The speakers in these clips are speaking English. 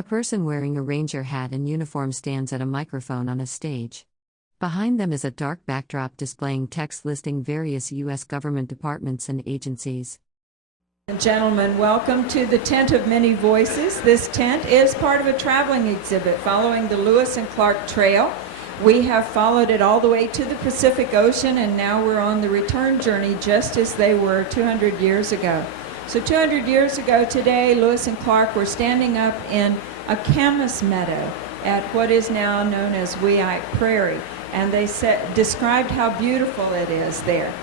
A person wearing a ranger hat and uniform stands at a microphone on a stage. Behind them is a dark backdrop displaying text listing various U.S. government departments and agencies. Gentlemen, welcome to the Tent of Many Voices. This tent is part of a traveling exhibit following the Lewis and Clark Trail. We have followed it all the way to the Pacific Ocean, and now we're on the return journey just as they were 200 years ago. So 200 years ago today, Lewis and Clark were standing up in a camas meadow at what is now known as Weite Prairie, and they described how beautiful it is there.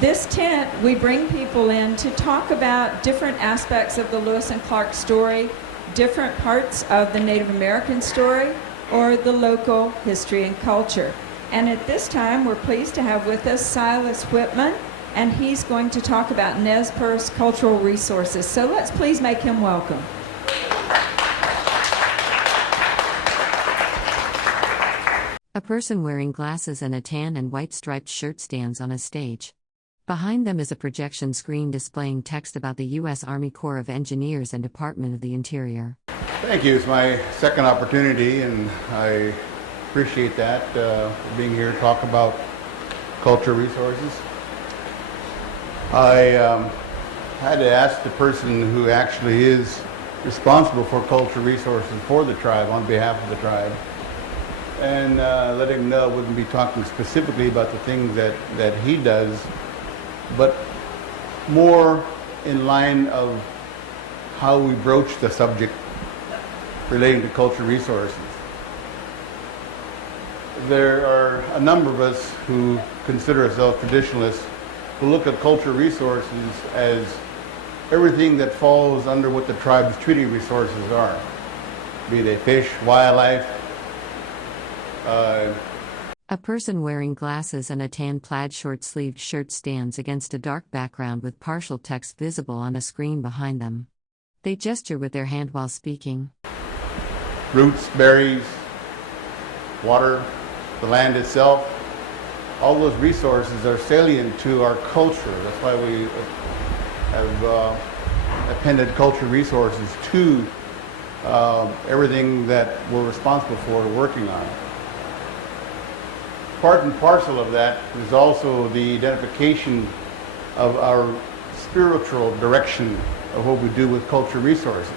This tent, we bring people in to talk about different aspects of the Lewis and Clark story, different parts of the Native American story, or the local history and culture. And at this time, we're pleased to have with us Silas Whitman, and he's going to talk about Nez Perce cultural resources. So let's please make him welcome. A person wearing glasses and a tan and white striped shirt stands on a stage. Behind them is a projection screen displaying text about the U.S. Army Corps of Engineers and Department of the Interior. Thank you. It's my second opportunity, and I appreciate that, being here to talk about cultural resources. I had to ask the person who actually is responsible for cultural resources for the tribe, on behalf of the tribe, and let him know I wouldn't be talking specifically about the things that he does, but more in line of how we broach the subject relating to cultural resources. There are a number of us who consider ourselves traditionalists who look at cultural resources as everything that falls under what the tribe's treaty resources are, be they fish, wildlife. A person wearing glasses and a tan plaid short-sleeved shirt stands against a dark background with partial text visible on a screen behind them. They gesture with their hand while speaking. Roots, berries, water, the land itself, all those resources are salient to our culture. That's why we have appended cultural resources to everything that we're responsible for working on. Part and parcel of that is also the identification of our spiritual direction of what we do with cultural resources.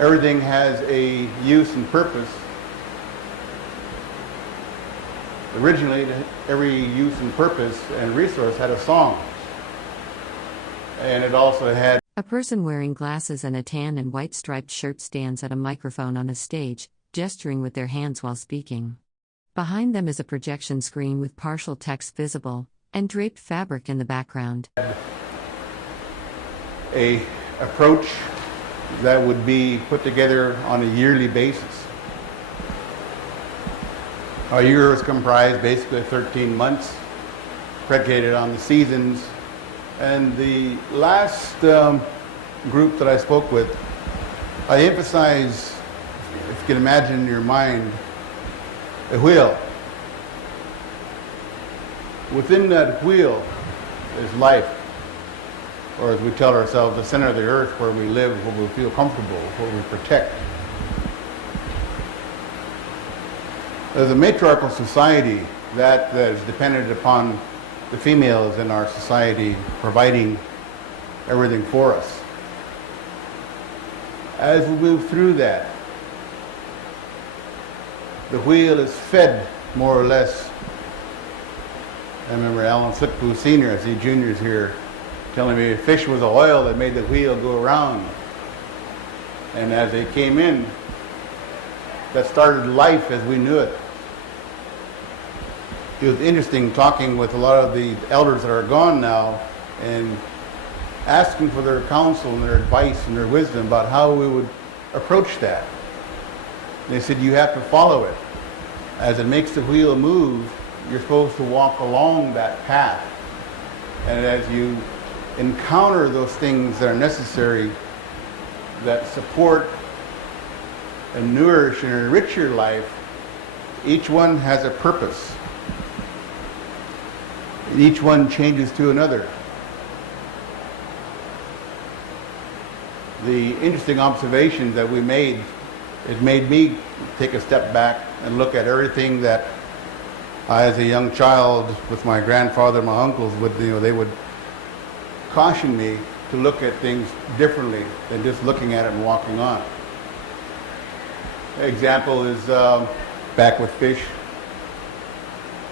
Everything has a use and purpose. Originally, every use and purpose and resource had a song. And it also had... A person wearing glasses and a tan and white striped shirt stands at a microphone on a stage, gesturing with their hands while speaking. Behind them is a projection screen with partial text visible, and draped fabric in the background. An approach that would be put together on a yearly basis. Our year is comprised basically of 13 months, predicated on the seasons. And the last group that I spoke with, I emphasize, if you can imagine in your mind, a wheel. Within that wheel is life, or as we tell ourselves, the center of the earth where we live, where we feel comfortable, where we protect. As a matriarchal society that is dependent upon the females in our society providing everything for us. As we move through that, the wheel is fed more or less. I remember Alan Slickboo Sr., I see juniors here, telling me fish was the oil that made the wheel go around. And as they came in, that started life as we knew it. It was interesting talking with a lot of the elders that are gone now and asking for their counsel and their advice and their wisdom about how we would approach that. They said, you have to follow it. As it makes the wheel move, you're supposed to walk along that path. And as you encounter those things that are necessary, that support and nourish and enrich your life, each one has a purpose. Each one changes to another. the interesting observations that we made, it made me take a step back and look at everything that I, as a young child, with my grandfather and my uncles, they would caution me to look at things differently than just looking at it and walking on. An example is back with fish.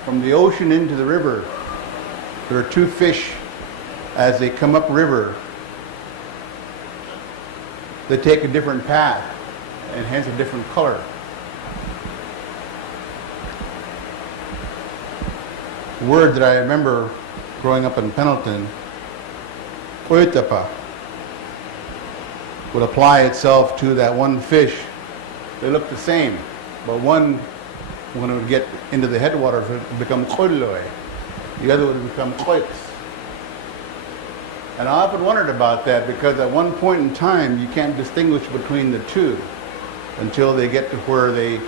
From the ocean into the river, there are two fish. As they come up river, they take a different path and hence a different color. The word that I remember growing up in Pendleton, oitapa, would apply itself to that one fish. They look the same, but one, when it would get into the headwaters, it would become koiloi. The other would become koix. And I often wondered about that because at one point in time you can't distinguish between the two until they get to where they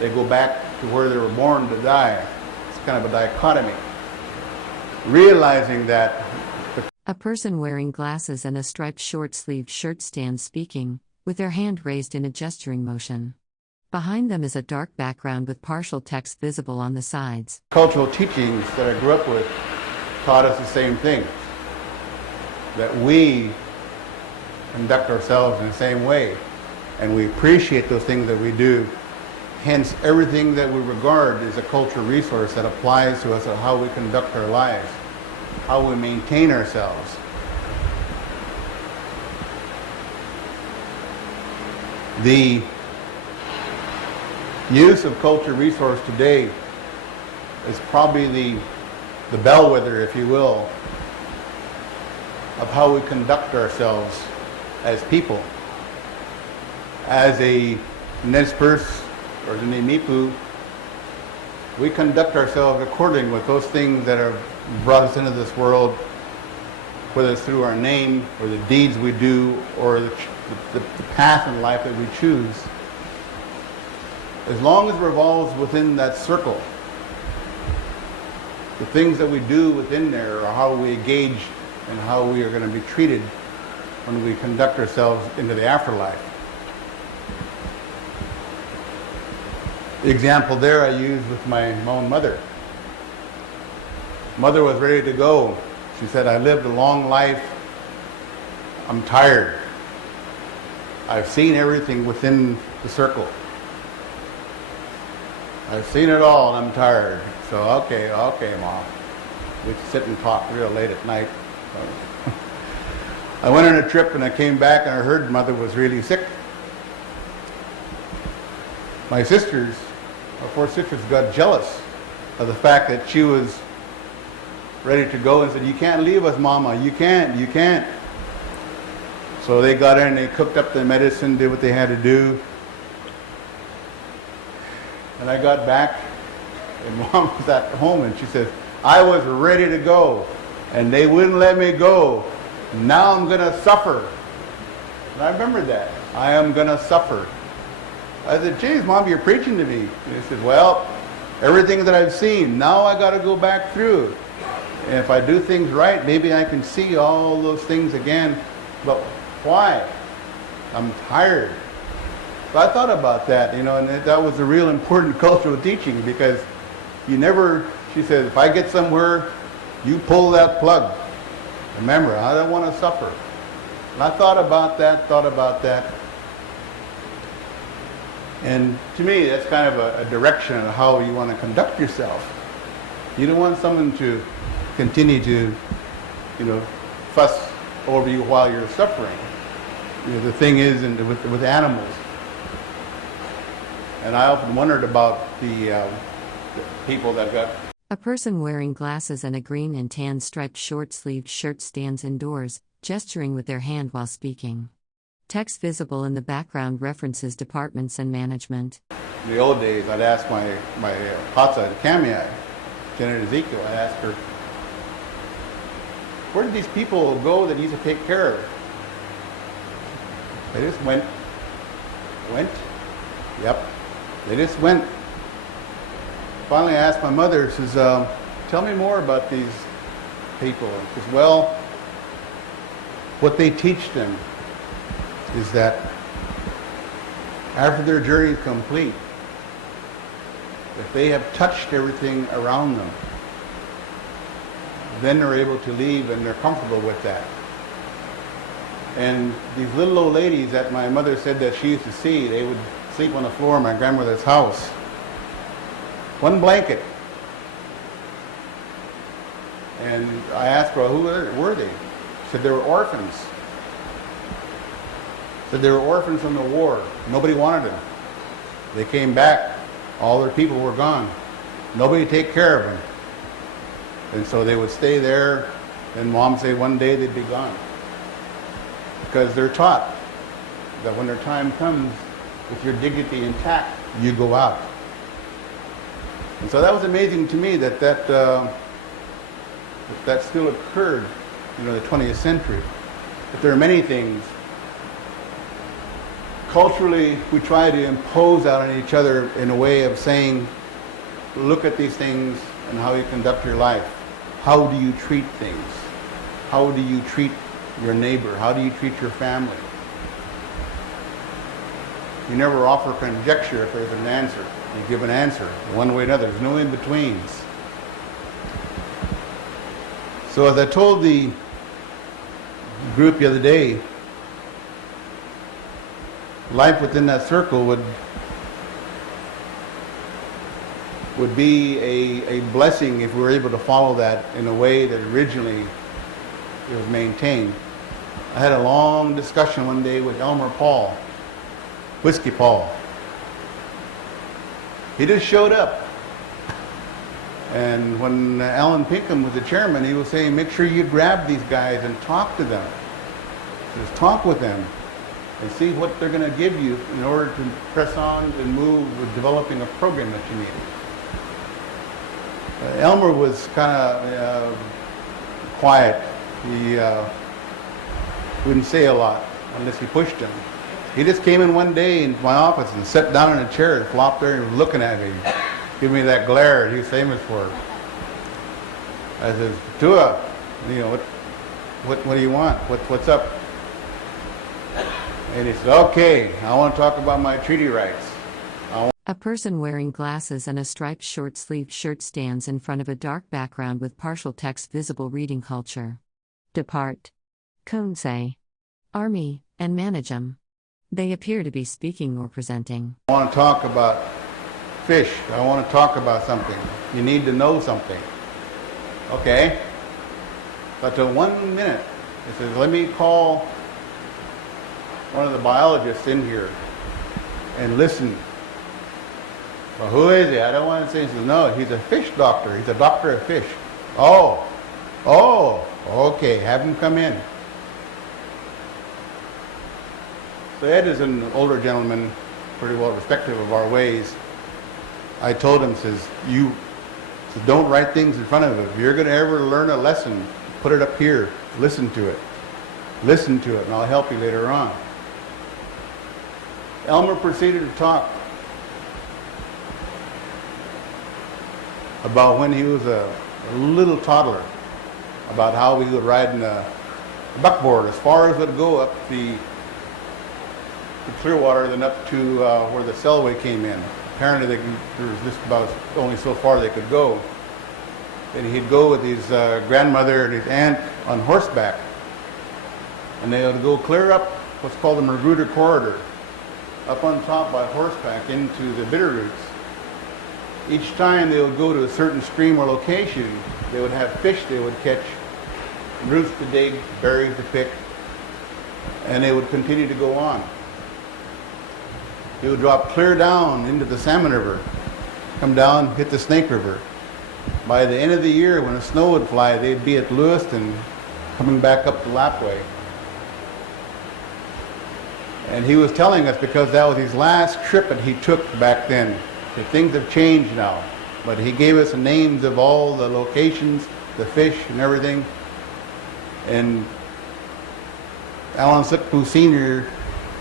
go back to where they were born to die. It's kind of a dichotomy. Realizing that A person wearing glasses and a striped short-sleeved shirt stands speaking, with their hand raised in a gesturing motion. Behind them is a dark background with partial text visible on the sides. cultural teachings that I grew up with taught us the same thing. That we conduct ourselves in the same way, and we appreciate those things that we do. Hence, everything that we regard is a cultural resource that applies to us on how we conduct our lives, how we maintain ourselves. The use of cultural resource today is probably the bellwether, if you will, of how we conduct ourselves as people. As a Nez Perce or the Nimipu, we conduct ourselves according with those things that have brought us into this world, whether it's through our name or the deeds we do or the path in life that we choose. As long as it revolves within that circle, the things that we do within there are how we engage and how we are going to be treated when we conduct ourselves into the afterlife. The example there I used with my own mother. Mother was ready to go. She said, I lived a long life. I'm tired. I've seen everything within the circle. I've seen it all and I'm tired. So, okay, Mom. We'd sit and talk real late at night. I went on a trip and I came back and I heard Mother was really sick. My sisters, our four sisters, got jealous of the fact that she was ready to go and said, you can't leave us, Mama. You can't. So they got in, they cooked up the medicine, did what they had to do. And I got back and Mom was at home and she said, I was ready to go and they wouldn't let me go. Now I'm going to suffer. And I remember that. I am going to suffer. I said, geez, Mom, you're preaching to me. And he said, well, everything that I've seen, now I got to go back through. And if I do things right, maybe I can see all those things again. But why? I'm tired. So I thought about that, and that was a real important cultural teaching because you never, she said, if I get somewhere, you pull that plug. Remember, I don't want to suffer. And I thought about that. And to me, that's kind of a direction of how you want to conduct yourself. You don't want someone to continue to, fuss over you while you're suffering. The thing is, with animals. And I often wondered about the people that got... A person wearing glasses and a green and tan striped short-sleeved shirt stands indoors, gesturing with their hand while speaking. Text visible in the background references departments and management. In the old days, I'd ask my Patsa at Kamiai, Janet Ezekiel, I'd ask her, where did these people go that used to take care of? They just went? Yep, they just went. Finally, I asked my mother, she says, tell me more about these people. She says, well, what they teach them is that after their journey is complete, if they have touched everything around them, then they're able to leave and they're comfortable with that. And these little old ladies that my mother said that she used to see, they would sleep on the floor in my grandmother's house. One blanket. And I asked her, who were they? She said they were orphans. Said they were orphans from the war. Nobody wanted them. They came back. All their people were gone. Nobody take care of them. And so they would stay there, and Mom said one day they'd be gone. Because they're taught that when their time comes, with your dignity intact, you go out. And so that was amazing to me that still occurred, in the 20th century. But there are many things. Culturally, we try to impose out on each other in a way of saying, look at these things and how you conduct your life. How do you treat things? How do you treat your neighbor? How do you treat your family? You never offer conjecture if there's an answer. You give an answer, one way or another. There's no in-betweens. So as I told the group the other day, life within that circle would be a blessing if we were able to follow that in a way that originally it was maintained. I had a long discussion one day with Elmer Paul, Whiskey Paul. He just showed up. And when Alan Pinkham was the chairman, he was saying, make sure you grab these guys and talk to them. Just talk with them and see what they're going to give you in order to press on and move with developing a program that you need. Elmer was kind of quiet. He wouldn't say a lot unless you pushed him. He just came in one day into my office and sat down in a chair and flopped there and was looking at me, giving me that glare he was famous for. I said, Tua, what do you want? What's up? And he said, okay, I want to talk about my treaty rights. A person wearing glasses and a striped short-sleeved shirt stands in front of a dark background with partial text visible reading culture. Depart. Kunsei. Army, and manage 'em. They appear to be speaking or presenting. I want to talk about fish. I want to talk about something. You need to know something. Okay. But to 1 minute, he says, let me call one of the biologists in here and listen. Well, who is he? I don't want to say. He says, no, he's a fish doctor. He's a doctor of fish. Oh, okay, have him come in. So Ed is an older gentleman, pretty well respective of our ways. I told him, says, don't write things in front of him. If you're going to ever learn a lesson, put it up here. Listen to it. Listen to it, and I'll help you later on. Elmer proceeded to talk about when he was a little toddler, about how he would ride in a buckboard as far as it would go up the Clearwater, then up to where the Selway came in. Apparently there was just about only so far they could go. Then he'd go with his grandmother and his aunt on horseback, and they would go clear up what's called the Magruder Corridor, up on top by horseback into the Bitterroots. Each time they would go to a certain stream or location, they would have fish they would catch, roots to dig, berries to pick, and they would continue to go on. They would drop clear down into the Salmon River, come down, hit the Snake River. By the end of the year, when the snow would fly, they'd be at Lewiston, coming back up the Lapway. And he was telling us, because that was his last trip that he took back then, that things have changed now. But he gave us the names of all the locations, the fish and everything. And Alan Sitpu Sr.,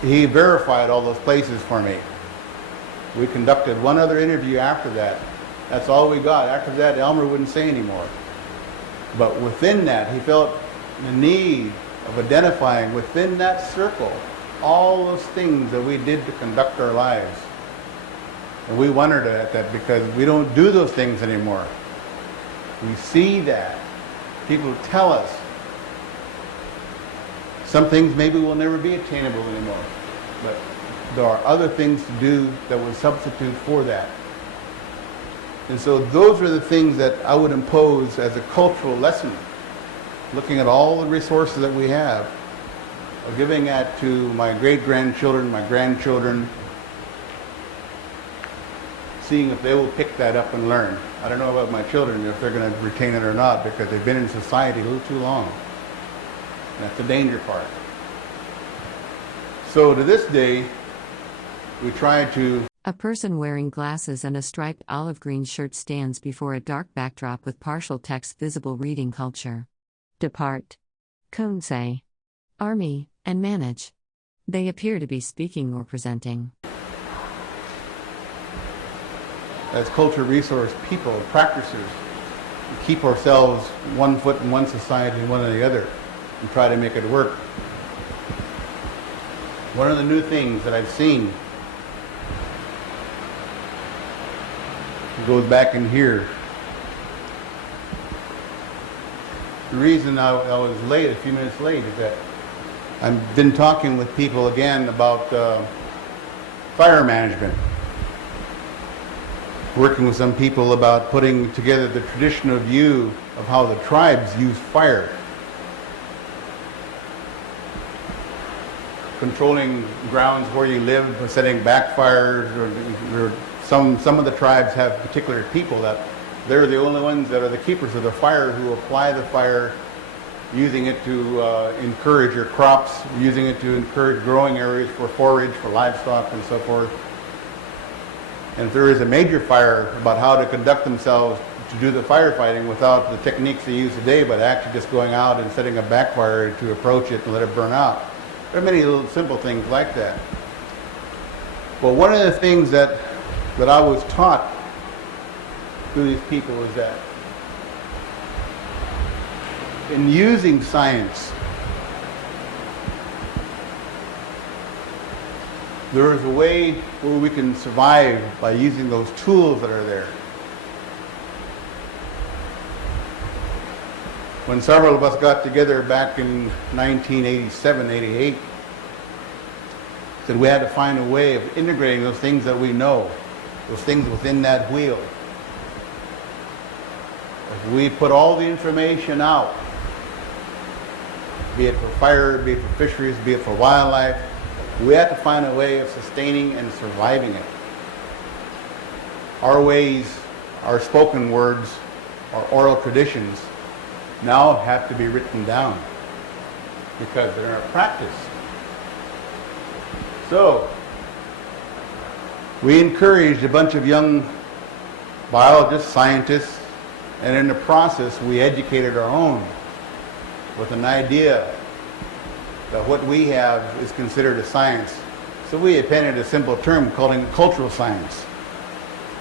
he verified all those places for me. We conducted one other interview after that. That's all we got. After that, Elmer wouldn't say anymore. But within that, he felt the need of identifying within that circle all those things that we did to conduct our lives. And we wondered at that because we don't do those things anymore. We see that. People tell us. Some things maybe will never be attainable anymore. But there are other things to do that will substitute for that. And so those are the things that I would impose as a cultural lesson, looking at all the resources that we have, of giving that to my great-grandchildren, my grandchildren, seeing if they will pick that up and learn. I don't know about my children, if they're going to retain it or not, because they've been in society a little too long. And that's the danger part. So to this day, we try to... A person wearing glasses and a striped olive green shirt stands before a dark backdrop with partial text visible reading culture. Depart. Konsei. Army, and manage. They appear to be speaking or presenting. As culture resource people, practitioners, we keep ourselves one foot in one society and one in the other and try to make it work. One of the new things that I've seen goes back in here. The reason I was late, a few minutes late, is that I've been talking with people again about fire management. Working with some people about putting together the traditional view of how the tribes use fire. Controlling grounds where you live, setting backfires, or some of the tribes have particular people that they're the only ones that are the keepers of the fire, who apply the fire, using it to encourage your crops, using it to encourage growing areas for forage, for livestock, and so forth. And if there is a major fire, about how to conduct themselves to do the firefighting without the techniques they use today, but actually just going out and setting a backfire to approach it and let it burn out. There are many little simple things like that. But one of the things that I was taught through these people is that in using science, there is a way where we can survive by using those tools that are there. When several of us got together back in 1987, 88, said we had to find a way of integrating those things that we know, those things within that wheel. If we put all the information out, be it for fire, be it for fisheries, be it for wildlife, we have to find a way of sustaining and surviving it. Our ways, our spoken words, our oral traditions now have to be written down because they're in our practice. So, we encouraged a bunch of young biologists, scientists, and in the process we educated our own with an idea that what we have is considered a science. So we appended a simple term calling it cultural science,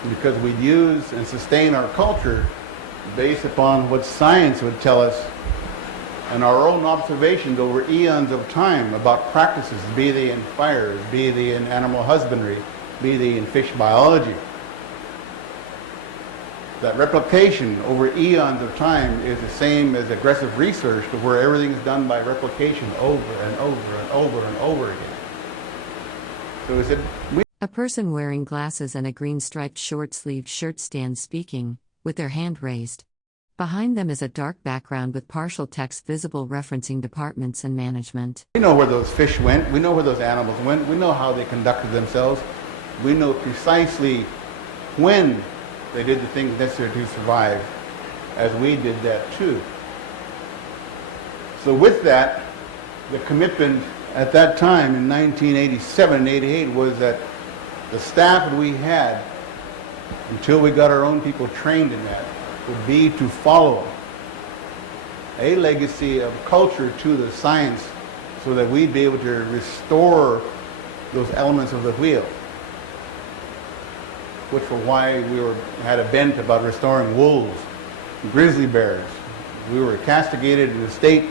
because we'd use and sustain our culture based upon what science would tell us and our own observations over eons of time about practices, be they in fires, be they in animal husbandry, be they in fish biology. That replication over eons of time is the same as aggressive research, where everything is done by replication over and over and over and over again. So we said, A person wearing glasses and a green striped short-sleeved shirt stands speaking, with their hand raised. Behind them is a dark background with partial text visible referencing departments and management. we know where those fish went, we know where those animals went, we know how they conducted themselves, we know precisely when they did the things necessary to survive, as we did that too. So with that, the commitment at that time in 1987 and 88 was that the staff that we had, until we got our own people trained in that, would be to follow a legacy of culture to the science, so that we'd be able to restore those elements of the wheel, which were why we had a bent about restoring wolves, grizzly bears. We were castigated in the state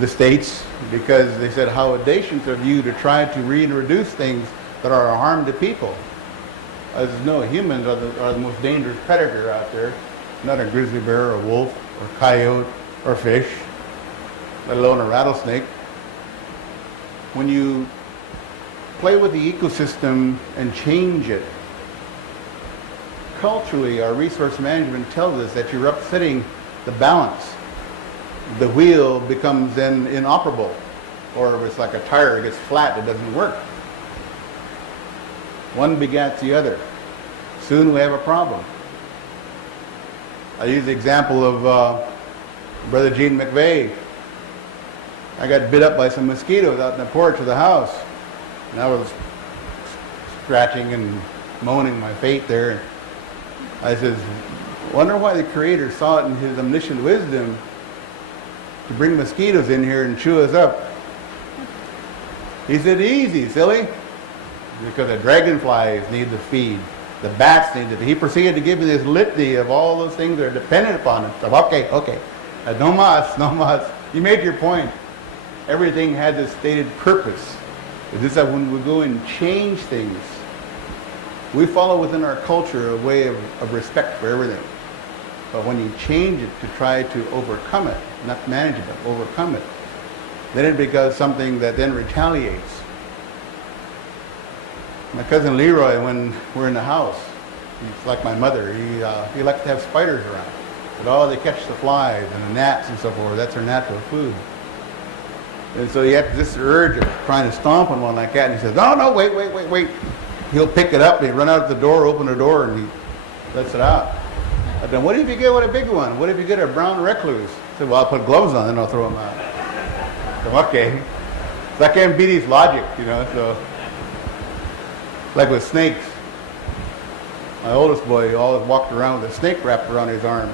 the States because they said how audacious of you to try to reintroduce things that are a harm to people. As you know, humans are the most dangerous predator out there, not a grizzly bear or wolf or coyote or fish, let alone a rattlesnake. When you play with the ecosystem and change it, culturally, our resource management tells us that you're upsetting the balance. The wheel becomes then inoperable, or if it's like a tire, it gets flat, it doesn't work. One begats the other. Soon we have a problem. I use the example of Brother Gene McVeigh. I got bit up by some mosquitoes out in the porch of the house. And I was scratching and moaning my fate there. I says, wonder why the Creator saw it in His omniscient wisdom to bring mosquitoes in here and chew us up. He said, easy, silly. Because the dragonflies need the feed. The bats need the feed. He proceeded to give me this litany of all those things that are dependent upon it. So, okay. No mas. You made your point. Everything has a stated purpose. It's just that when we go and change things, we follow within our culture a way of respect for everything. But when you change it to try to overcome it, not manage it, but overcome it, then it becomes something that then retaliates. My cousin Leroy, when we're in the house, he's like my mother, he likes to have spiders around. But they catch the flies and the gnats and so forth. That's their natural food. And so he had this urge of trying to stomp on one like that, and he says, no, wait. He'll pick it up, and he'll run out the door, open the door, and he lets it out. But then what if you get a big one? What if you get a brown recluse? I said, well, I'll put gloves on, then I'll throw them out. So, okay. So I can't beat his logic, so. Like with snakes. My oldest boy always walked around with a snake wrapped around his arm.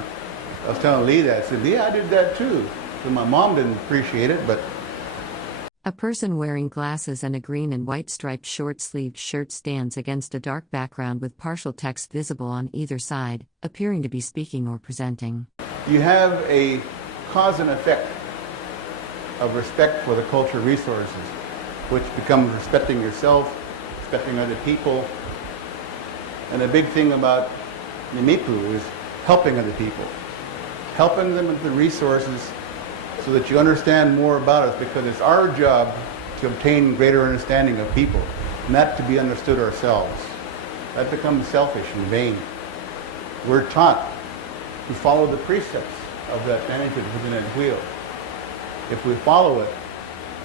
I was telling Lee that. I said, yeah, I did that too. So my mom didn't appreciate it, but... A person wearing glasses and a green and white striped short-sleeved shirt stands against a dark background with partial text visible on either side, appearing to be speaking or presenting. You have a cause and effect of respect for the cultural resources, which becomes respecting yourself, respecting other people. And the big thing about Nimipu is helping other people, helping them with the resources so that you understand more about us, because it's our job to obtain greater understanding of people, not to be understood ourselves. That becomes selfish and vain. We're taught to follow the precepts of that management within that wheel. If we follow it,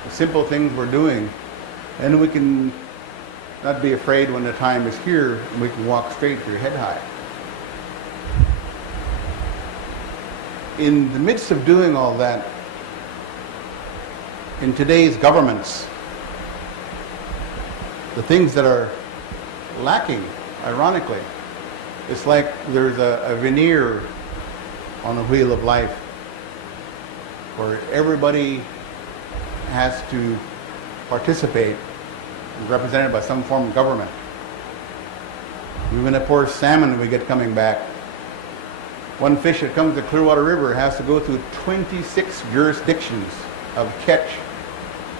the simple things we're doing, then we can not be afraid when the time is here, and we can walk straight with your head high. In the midst of doing all that, in today's governments, the things that are lacking, ironically, it's like there's a veneer on the wheel of life where everybody has to participate, represented by some form of government. Even the poor salmon we get coming back. One fish that comes to Clearwater River has to go through 26 jurisdictions of catch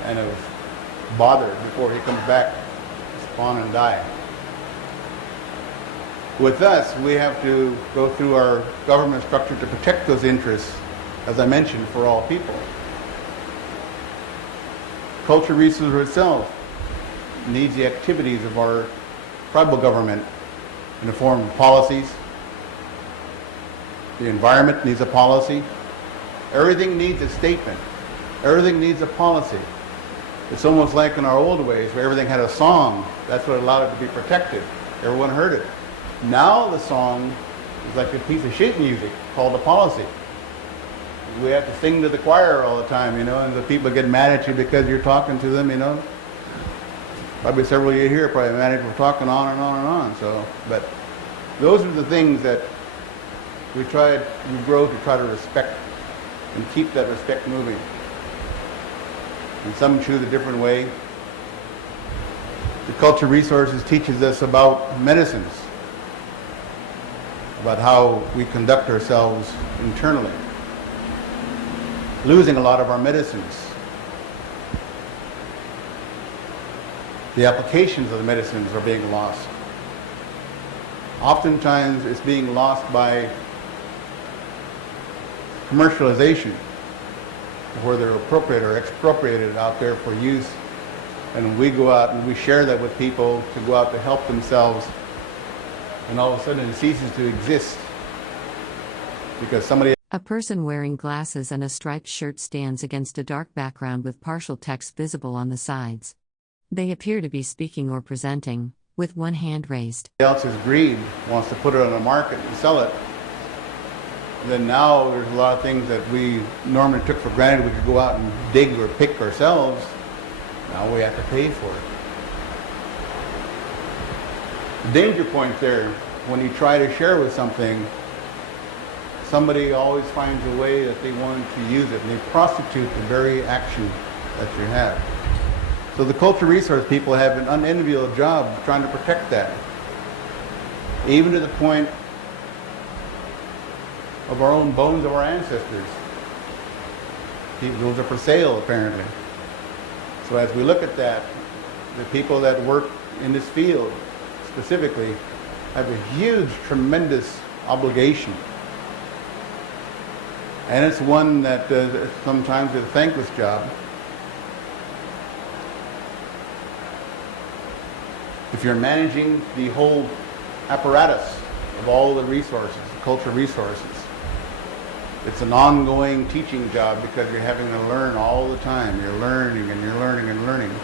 and of bother before he comes back to spawn and die. With us, we have to go through our government structure to protect those interests, as I mentioned, for all people. Culture resource itself needs the activities of our tribal government in the form of policies. The environment needs a policy. Everything needs a statement. Everything needs a policy. It's almost like in our old ways where everything had a song. That's what allowed it to be protected. Everyone heard it. Now the song is like a piece of sheet music called a policy. We have to sing to the choir all the time, and the people get mad at you because you're talking to them, Probably several of you here probably mad at you for talking on and on and on. So, but those are the things that we grow to try to respect and keep that respect moving. And some choose a different way. The culture resources teaches us about medicines, about how we conduct ourselves internally. losing a lot of our medicines. The applications of the medicines are being lost. Oftentimes it's being lost by commercialization, where they're appropriated or expropriated out there for use. And we go out and we share that with people to go out to help themselves, and all of a sudden it ceases to exist because somebody... A person wearing glasses and a striped shirt stands against a dark background with partial text visible on the sides. They appear to be speaking or presenting, with one hand raised. Else's greed wants to put it on the market and sell it. Then now there's a lot of things that we normally took for granted we could go out and dig or pick ourselves. Now we have to pay for it. The danger point there, when you try to share with something, somebody always finds a way that they want to use it, and they prostitute the very action that you have. So the cultural resource people have an unenviable job trying to protect that. Even to the point of our own bones of our ancestors. Those are for sale, apparently. So as we look at that, the people that work in this field specifically have a huge, tremendous obligation. And it's one that sometimes is a thankless job. If you're managing the whole apparatus of all the resources, the cultural resources, it's an ongoing teaching job because you're having to learn all the time. You're learning and you're learning and learning.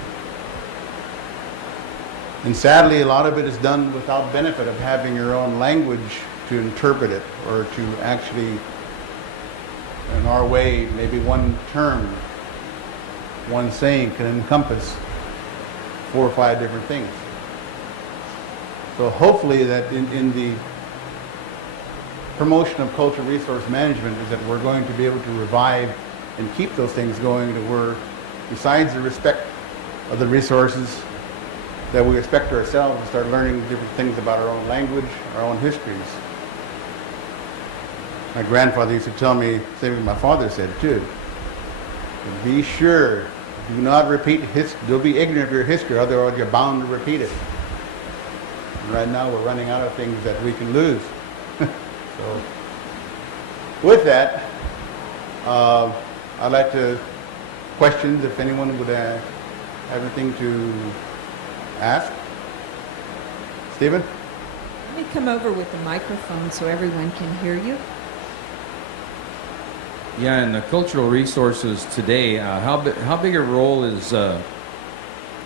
And sadly, a lot of it is done without benefit of having your own language to interpret it, or to actually, in our way, maybe one term, one saying can encompass 4 or 5 different things. So hopefully that in the promotion of cultural resource management is that we're going to be able to revive and keep those things going to where, besides the respect of the resources, that we respect ourselves and start learning different things about our own language, our own histories. My grandfather used to tell me, same as my father said too, be sure, do not repeat history. Don't be ignorant of your history, otherwise you're bound to repeat it. And right now we're running out of things that we can lose. So, with that, I'd like to questions if anyone would have anything to ask. Stephen? Let me come over with the microphone so everyone can hear you. Yeah, and the cultural resources today, how big a role is,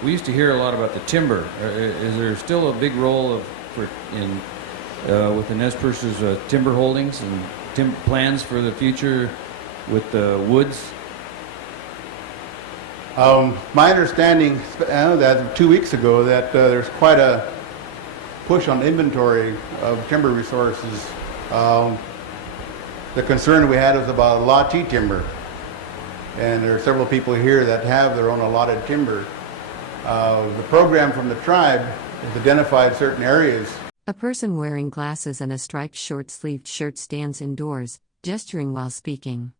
we used to hear a lot about the timber. Is there still a big role with the Nez Perce's timber holdings and plans for the future with the woods? My understanding, that 2 weeks ago, that there's quite a push on inventory of timber resources. The concern we had was about allotee timber, and there are several people here that have their own allotted timber. The program from the tribe has identified certain areas. A person wearing glasses and a striped short-sleeved shirt stands indoors, gesturing while speaking.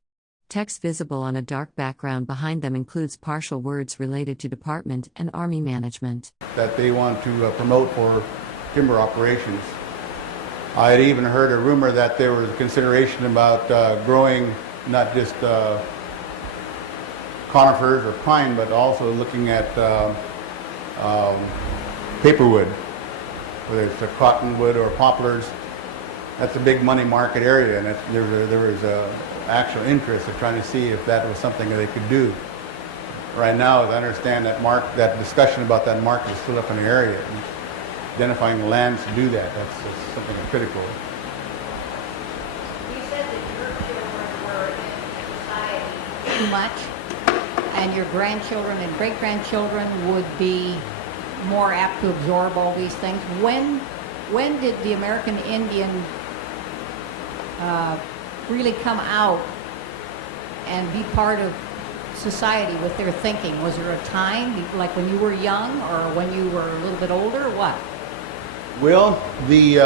Text visible on a dark background behind them includes partial words related to department and army management that they want to promote for timber operations. I had even heard a rumor that there was consideration about growing not just conifers or pine, but also looking at paperwood, whether it's cottonwood or poplars. That's a big money market area, and there was actual interest of trying to see if that was something that they could do. Right now, as I understand, that discussion about that market is still up in the area. And identifying the lands to do that, that's something critical. You said that your children were in society too much, and your grandchildren and great-grandchildren would be more apt to absorb all these things. When did the American Indian really come out and be part of society with their thinking? Was there a time, like when you were young or when you were a little bit older, or what? Well, the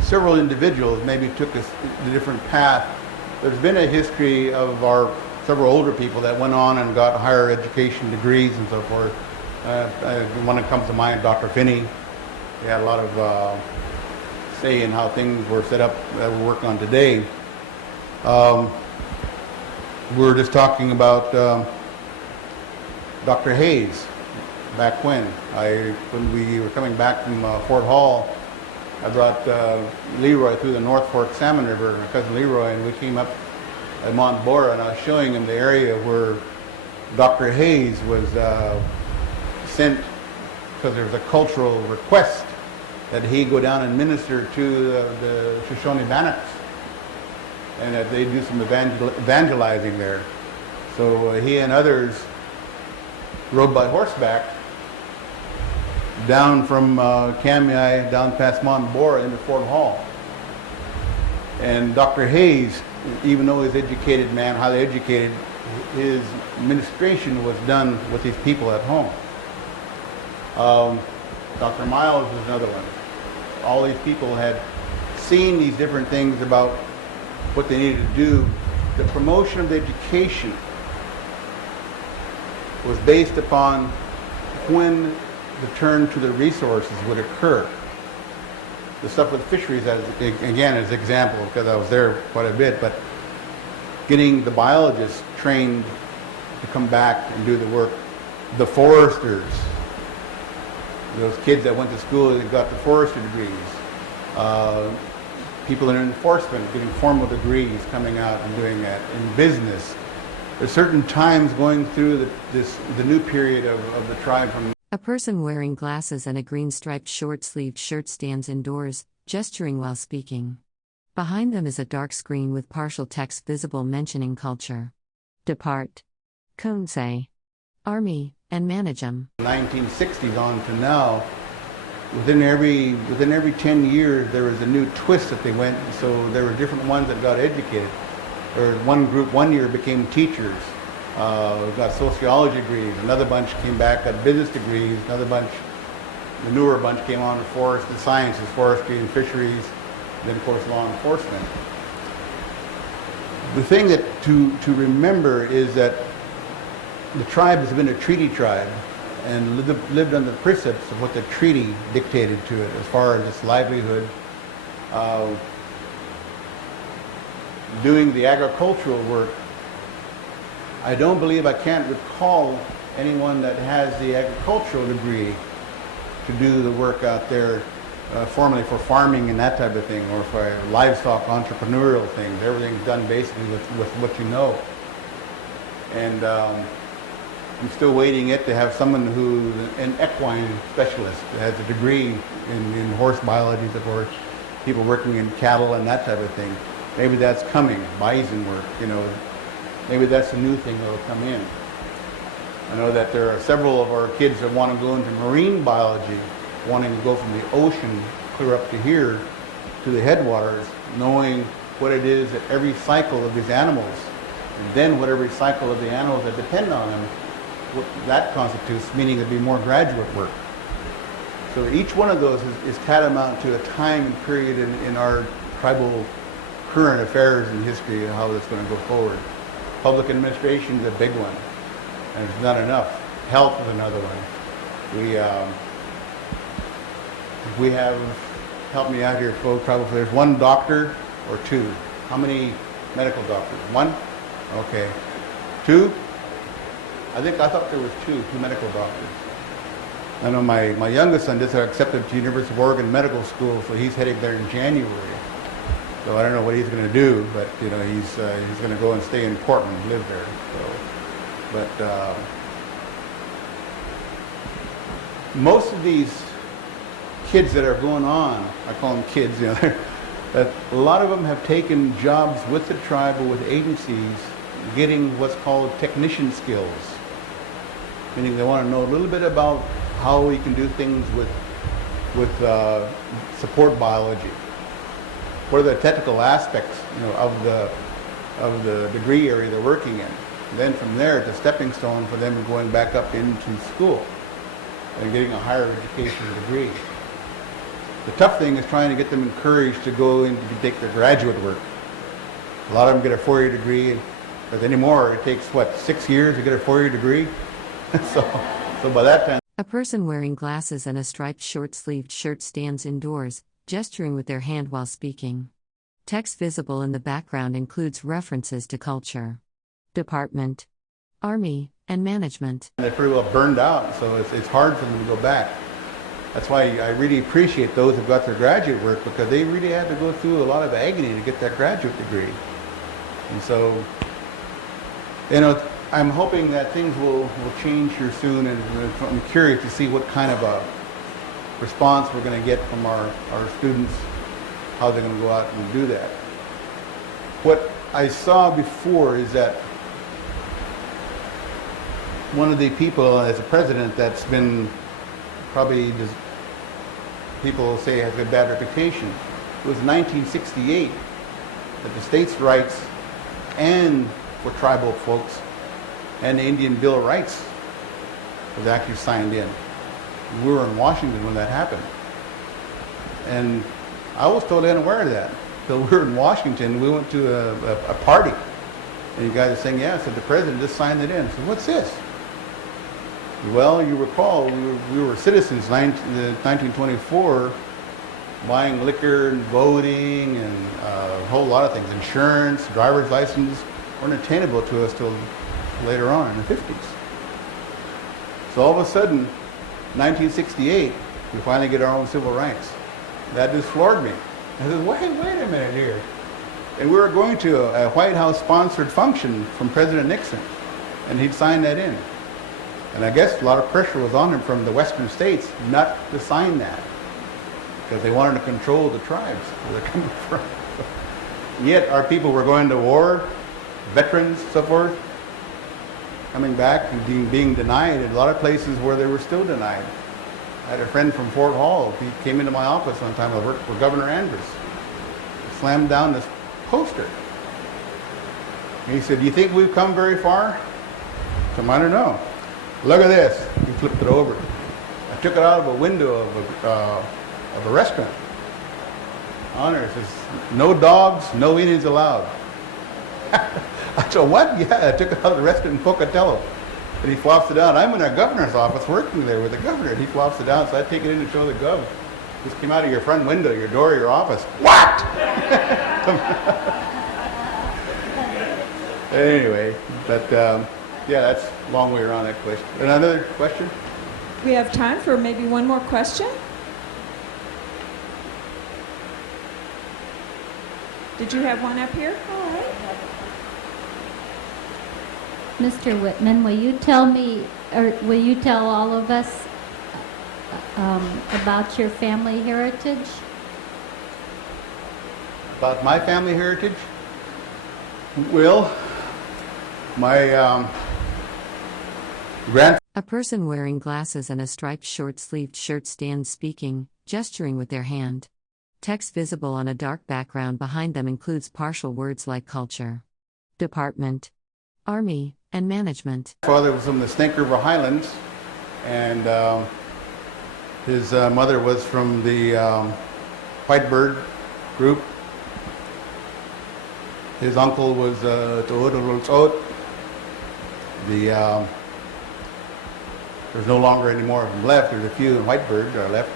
several individuals maybe took a different path there's been a history of our several older people that went on and got higher education degrees and so forth. One that comes to mind, Dr. Finney. He had a lot of say in how things were set up that we're working on today. We're just talking about Dr. Hayes back when we were coming back from Fort Hall. I brought Leroy through the North Fork Salmon River, my cousin Leroy, and we came up at Mont Bora, and I was showing him the area where Dr. Hayes was sent because there was a cultural request that he go down and minister to the Shoshone Bannocks, and that they do some evangelizing there. So he and others rode by horseback down from Kamiah, down past Mont Bora into Fort Hall. And Dr. Hayes, even though he's an educated man, highly educated, his administration was done with these people at home. Dr. Miles is another one. All these people had seen these different things about what they needed to do. The promotion of the education was based upon when the turn to the resources would occur. The stuff with fisheries, again, as an example, because I was there quite a bit, but getting the biologists trained to come back and do the work. The foresters, those kids that went to school that got the forestry degrees. People in enforcement getting formal degrees, coming out and doing that. In business, there's certain times going through the new period of the tribe from. A person wearing glasses and a green striped short-sleeved shirt stands indoors, gesturing while speaking. Behind them is a dark screen with partial text visible mentioning culture. Depart. Konsei. Army, and manage 'em. 1960s on to now, within every 10 years there was a new twist that they went, so there were different ones that got educated. Or one group one year became teachers, got sociology degrees, another bunch came back, got business degrees, another bunch, the newer bunch came on to forest and sciences, forestry and fisheries, then of course law enforcement. The thing that to remember is that the tribe has been a treaty tribe and lived under the precepts of what the treaty dictated to it as far as its livelihood. Doing the agricultural work, I don't believe, I can't recall anyone that has the agricultural degree to do the work out there formally for farming and that type of thing, or for livestock entrepreneurial things. Everything's done basically with what you know. And I'm still waiting yet to have someone who's an equine specialist that has a degree in horse biology, or people working in cattle and that type of thing. Maybe that's coming, bison work, maybe that's a new thing that will come in. I know that there are several of our kids that want to go into marine biology, wanting to go from the ocean clear up to here, to the headwaters, knowing what it is that every cycle of these animals, and then what every cycle of the animals that depend on them, what that constitutes, meaning it'd be more graduate work. So each one of those is tantamount to a time and period in our tribal current affairs and history of how that's going to go forward. Public administration is a big one, and it's not enough. Health is another one. We have, help me out here, folks, probably there's one doctor or two. How many medical doctors? One? Okay. Two? I thought there was two medical doctors. I know my youngest son just got accepted to University of Oregon Medical School, so he's heading there in January. So I don't know what he's going to do, but he's going to go and stay in Portland, live there. So, but most of these kids that are going on, I call them kids, that a lot of them have taken jobs with the tribe or with agencies, getting what's called technician skills, meaning they want to know a little bit about how we can do things with support biology. What are the technical aspects, of the degree area they're working in? And then from there, it's a stepping stone for them going back up into school and getting a higher education degree. The tough thing is trying to get them encouraged to go in to take their graduate work. A lot of them get a 4-year degree, but anymore it takes, what, 6 years to get a 4-year degree? so by that time, A person wearing glasses and a striped short-sleeved shirt stands indoors, gesturing with their hand while speaking. Text visible in the background includes references to culture, department, army, and management. they're pretty well burned out, so it's hard for them to go back. That's why I really appreciate those who've got their graduate work, because they really had to go through a lot of agony to get that graduate degree. And so, I'm hoping that things will change here soon, and I'm curious to see what kind of a response we're going to get from our students, how they're going to go out and do that. What I saw before is that one of the people as a president that's been probably, people say, has a bad reputation. It was 1968 that the states' rights and for tribal folks and the Indian Bill of Rights was actually signed in. We were in Washington when that happened. And I was totally unaware of that. So we were in Washington, we went to a party, and you guys are saying, yeah, so the president just signed it in. So what's this? Well, you recall, we were citizens in 1924, buying liquor and voting and a whole lot of things. Insurance, driver's license weren't attainable to us till later on in the 50s. So all of a sudden, 1968, we finally get our own civil rights. That just floored me. I said, wait a minute here. And we were going to a White House sponsored function from President Nixon, and he'd signed that in. And I guess a lot of pressure was on him from the western states not to sign that, because they wanted to control the tribes where they're coming from. Yet our people were going to war, veterans, so forth, coming back and being denied in a lot of places where they were still denied. I had a friend from Fort Hall. He came into my office one time. I worked for Governor Andrews. He slammed down this poster. And he said, do you think we've come very far? I said, I don't know. Look at this. He flipped it over. I took it out of a window of a restaurant. On there it says, no dogs, no Indians allowed. I said, what? Yeah, I took it out of the restaurant in Pocatello. And he flops it down. I'm in our governor's office working there with the governor, and he flops it down, so I take it in to show the gov. This came out of your front window, your door, your office. What? Anyway, but yeah, that's a long way around that question. Another question? We have time for maybe one more question. Did you have one up here? All right. Mr. Whitman, will you tell me, or will you tell all of us about your family heritage? About my family heritage? Well, my A person wearing glasses and a striped short-sleeved shirt stands speaking, gesturing with their hand. Text visible on a dark background behind them includes partial words like culture, department, army, and management. My father was from the Snake River Highlands, and his mother was from the Whitebird group. His uncle was To'odorultsot. There's no longer any more of them left. There's a few in Whitebird that are left.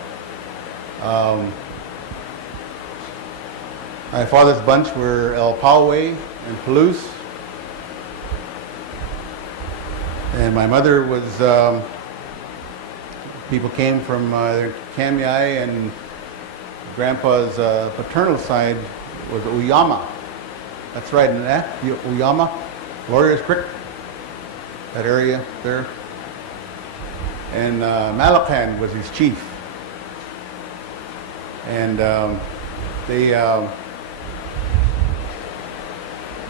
My father's bunch were El Poway and Palouse. And my mother was, people came from Kamiai, and Grandpa's paternal side was Uyama. That's right, in that, Uyama, Warriors Creek, that area there. And Malacan was his chief. And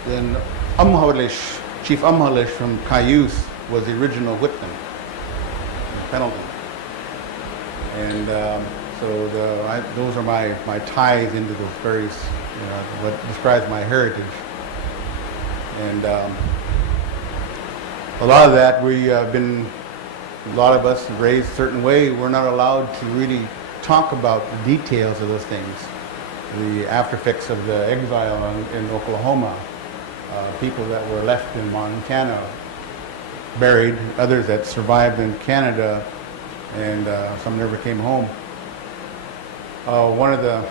then Amhalish, Chief Amhalish from Cayuse was the original Whitman, Pendleton. And so those are my ties into those various, what describes my heritage. And a lot of that a lot of us raised a certain way. We're not allowed to really talk about the details of those things. the after effects of the exile in Oklahoma. People that were left in Montana buried, others that survived in Canada, and some never came home. One of the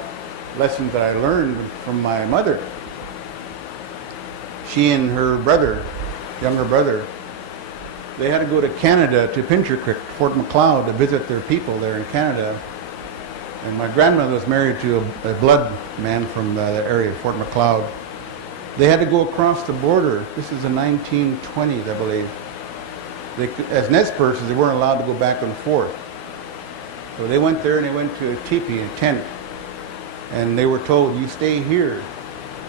lessons that I learned from my mother, she and her brother, younger brother, they had to go to Canada, to Pincher Creek, Fort McLeod, to visit their people there in Canada. And my grandmother was married to a blood man from that area, Fort McLeod. They had to go across the border. This is the 1920s, I believe. As Nez Perce, they weren't allowed to go back and forth. So they went there and they went to a teepee, a tent. And they were told, you stay here.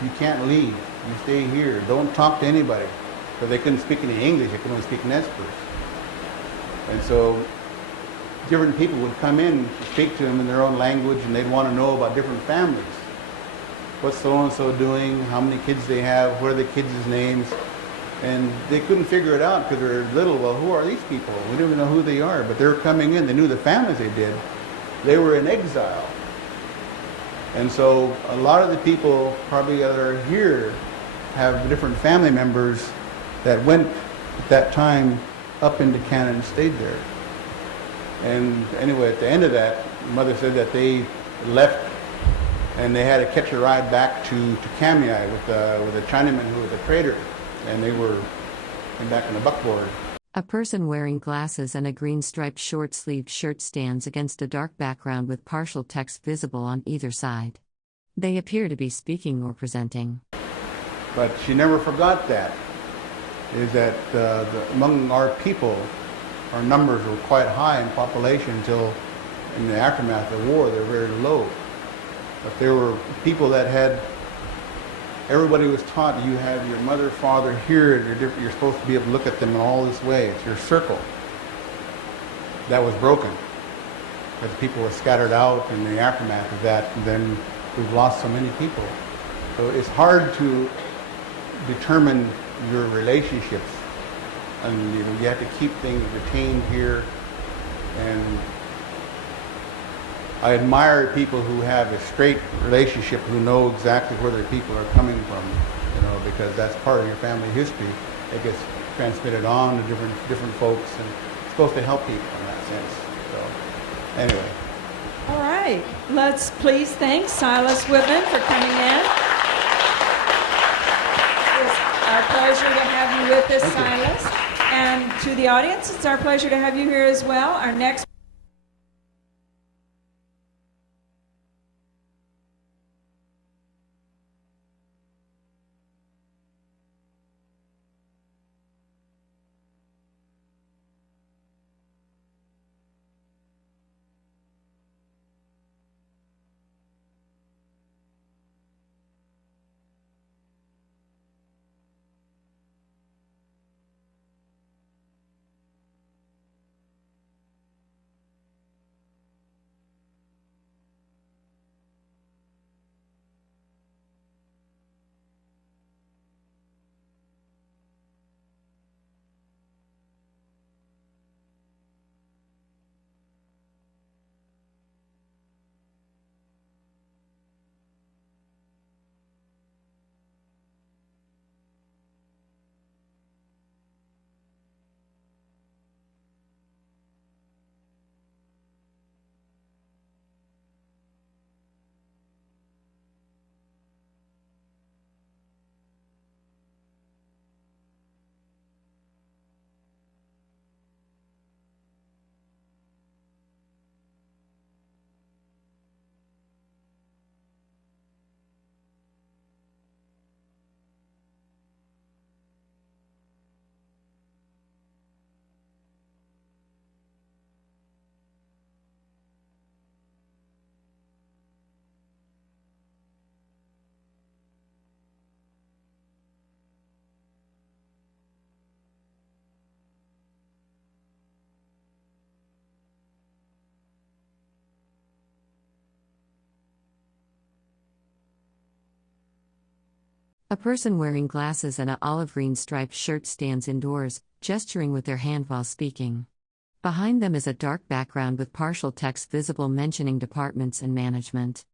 You can't leave. You stay here. Don't talk to anybody. But they couldn't speak any English. They could only speak Nez Perce. And so different people would come in to speak to them in their own language, and they'd want to know about different families. What's so-and-so doing? How many kids they have? What are the kids' names? And they couldn't figure it out because they're little. Well, who are these people? We don't even know who they are. But they were coming in. They knew the families they did. They were in exile. And so a lot of the people probably that are here have different family members that went at that time up into Canada and stayed there. And anyway, at the end of that, Mother said that they left and they had to catch a ride back to Kamiai with a Chinaman who was a trader. And they came back on a buckboard. A person wearing glasses and a green striped short-sleeved shirt stands against a dark background with partial text visible on either side. They appear to be speaking or presenting. But she never forgot that, is that among our people, our numbers were quite high in population until in the aftermath of the war, they were very low. But there were people that had, everybody was taught you have your mother, father here, you're supposed to be able to look at them in all this way. It's your circle. That was broken because people were scattered out in the aftermath of that, and then we've lost so many people. So it's hard to determine your relationships, and you have to keep things retained here. And I admire people who have a straight relationship, who know exactly where their people are coming from, because that's part of your family history. It gets transmitted on to different folks, and it's supposed to help people in that sense. So anyway. All right. Let's please thank Silas Whitman for coming in. It's our pleasure to have you with us, Silas. And to the audience, it's our pleasure to have you here as well. Our next A person wearing glasses and an olive green striped shirt stands indoors, gesturing with their hand while speaking. Behind them is a dark background with partial text visible mentioning departments and management.